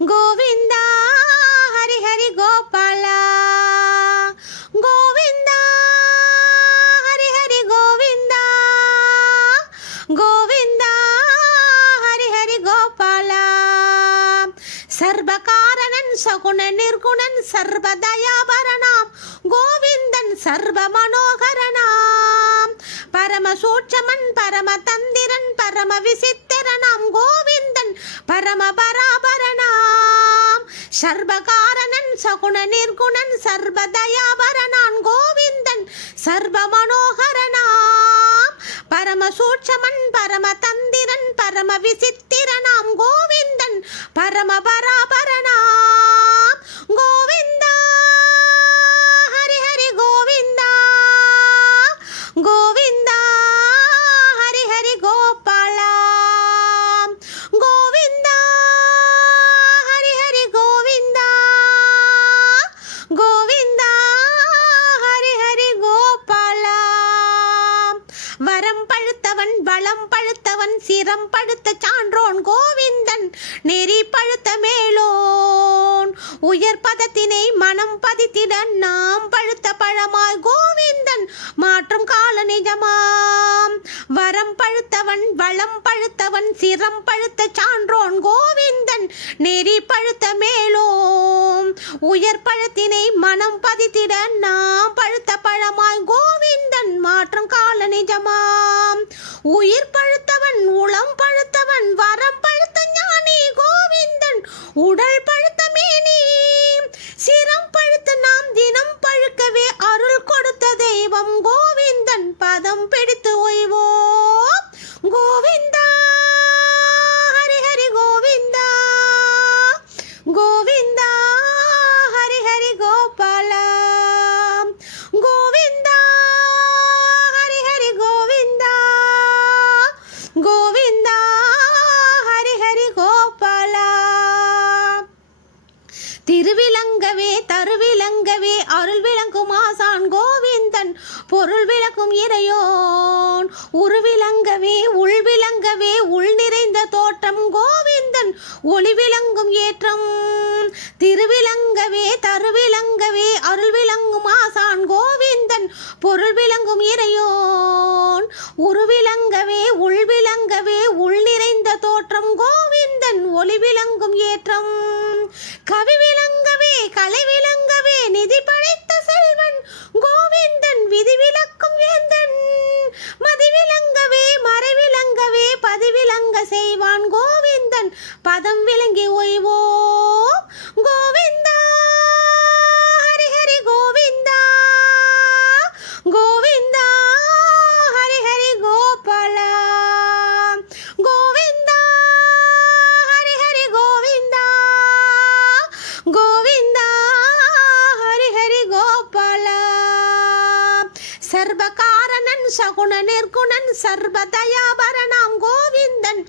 గోవింద హరి హరి గోపాల గోవింద హరి హరి గోవింద గోవింద హరి హరి గోపాల சர்வகாரணன் சகுண நிர்குணன் சர்வதயாபரணாம் கோவிந்தன் சர்வ மனோகரனாம் பரமசூட்சமன் பரமதந்திரன் பரம விசித்திரனாம் கோவிந்தன் பரம பராபரணாம் சர்வகாரணன் சகுண நிர்குணன் சர்வதயாபரணான் கோவிந்தன் சர்வ மனோகரனாம் பரமசூட்சமன் பரமதந்திரன் பரம விசித்திரனாம் கோவிந்தன் பரம பராபரணாம் கோவிந்தா ஹரி ஹரி கோவிந்தா கோவிந்தா ஹரி ஹரி கோபாலா கோவிந்தா ஹரி ஹரி கோவிந்தா கோவிந்தா ஹரி ஹரி கோபாலா வரம் பழுத்தவன் வளம் பழுத்தவன் சிரம் பழுத்த சான்றோன் கோவிந்தன் நெறி பழுத்த மேலோன் உயர் பதத்தினை மனம் பதித்திட நாம் பழுத்த பழமாய் கோவிந்தன் மாற்றும் கால நிஜமாம் வரம் பழுத்தவன் வளம் பழுத்தவன் சிரம் பழுத்த சான்றோன் கோவிந்தன் நெறி பழுத்த மேலோன் உயர் பழத்தினை மனம் பதித்திட நாம் பழுத்த பழமாய் கோவிந்தன் மாற்றும் கால நிஜமாம் உயிர் பழுத்தவன் உளம் பழுத்தவன் வரம் பழுத்த ஞானி கோவிந்தன் உடல் பழுத்த மேனி சிரம் பழுத்த நாம் தினம் பழுக்கவே அருள் கொடுத்த தெய்வம் கோவிந்தன் பதம் பிடித்து ஓய்வோம் கோவிந்தா ஹரி ஹரி கோவிந்தா கோவிந்தா ஹரி ஹரி கோபாலா கோவிந்தா ஹரி ஹரி கோவிந்தா கோவிந்தா ஹரி ஹரி கோபாலா திருவிளங்கவே தருவிளங்கவே அருள் விளங்கும் ஆசான் கோவிந்தன் பொருள் விளக்கும் இறையோன் உருவிளங்கவே உள்விளங்கவே உள் நிறைந்த தோற்றம் கோவிந்தன் ஒளி விளங்கும் ஏற்றம் திருவிளங்கவே தருவிளங்கவே அருள் விளங்கும் ஆசான் கோவிந்தன் பொருள் விளங்கும் இறையோன் உருவிளங்கவே உள்விளங்கவே உள் நிறைந்த தோற்றம் கோவிந்தன் ஒளி விளங்கும் ஏற்றம் கவி விளங்கவே கலை விளங்கவே நிதி படைத்த செல்வன் கோவிந்தன் விதி விளக்கும் வேந்தன் மதி விளங்கவே மறை விளங்கவே பதி விளங்க செய்வான் கோவிந்தன் பதம் விளங்கி ஓய்வோம் கோவிந்தா ஹரி ஹரி கோவிந்தா கோவிந்தா ஹரி ஹரி கோபாலா கோவிந்தா ஹரி ஹரி கோவிந்தா கோவிந்தா ஹரி ஹரி கோபாலா சர்வகாரணன் சகுண நிர்குணன் சர்வதயாபரணாம் கோவிந்தன்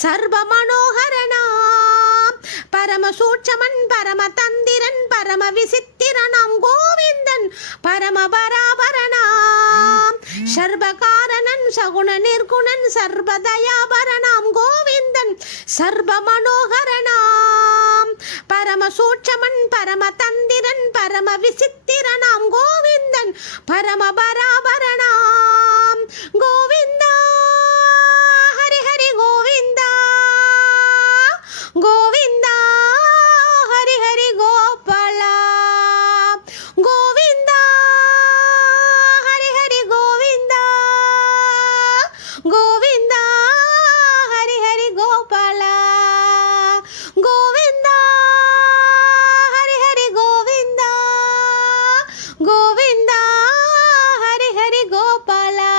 சர்வ மனோகரனாம் பரமசூட்சமன் பரமதந்திரன் பரம விசித்திரனாம் கோவிந்தன் பரம பராபரணாம் சர்வகாரணன் சகுண நிர்குணன் சர்வதயாபரணாம் கோவிந்தன் சர்வ மனோகரனாம் பரமசூட்சமன் பரமதந்திரன் பரம விசித்திரனாம் கோவிந்தன் பரம பராபரணாம் கோவிந்தா ஹரி ஹரி கோவிந்தா கோவிந்தா ஹரி ஹரி கோபாலா கோவிந்தா ஹரி ஹரி கோவிந்தா கோவிந்தா ஹரி ஹரி கோபாலா கோவிந்தா ஹரி ஹரி கோவிந்தா கோவிந்தா ஹரி ஹரி கோபாலா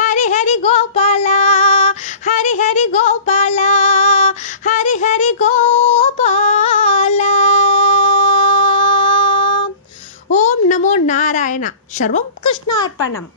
ஹரி ஹரி கோபாலா ஹரி ஹரி கோபாலா ஹரி ஹரி கோபாலா ஓம் நமோ நாராயண சர்வம் கிருஷ்ணார்ப்பணம்.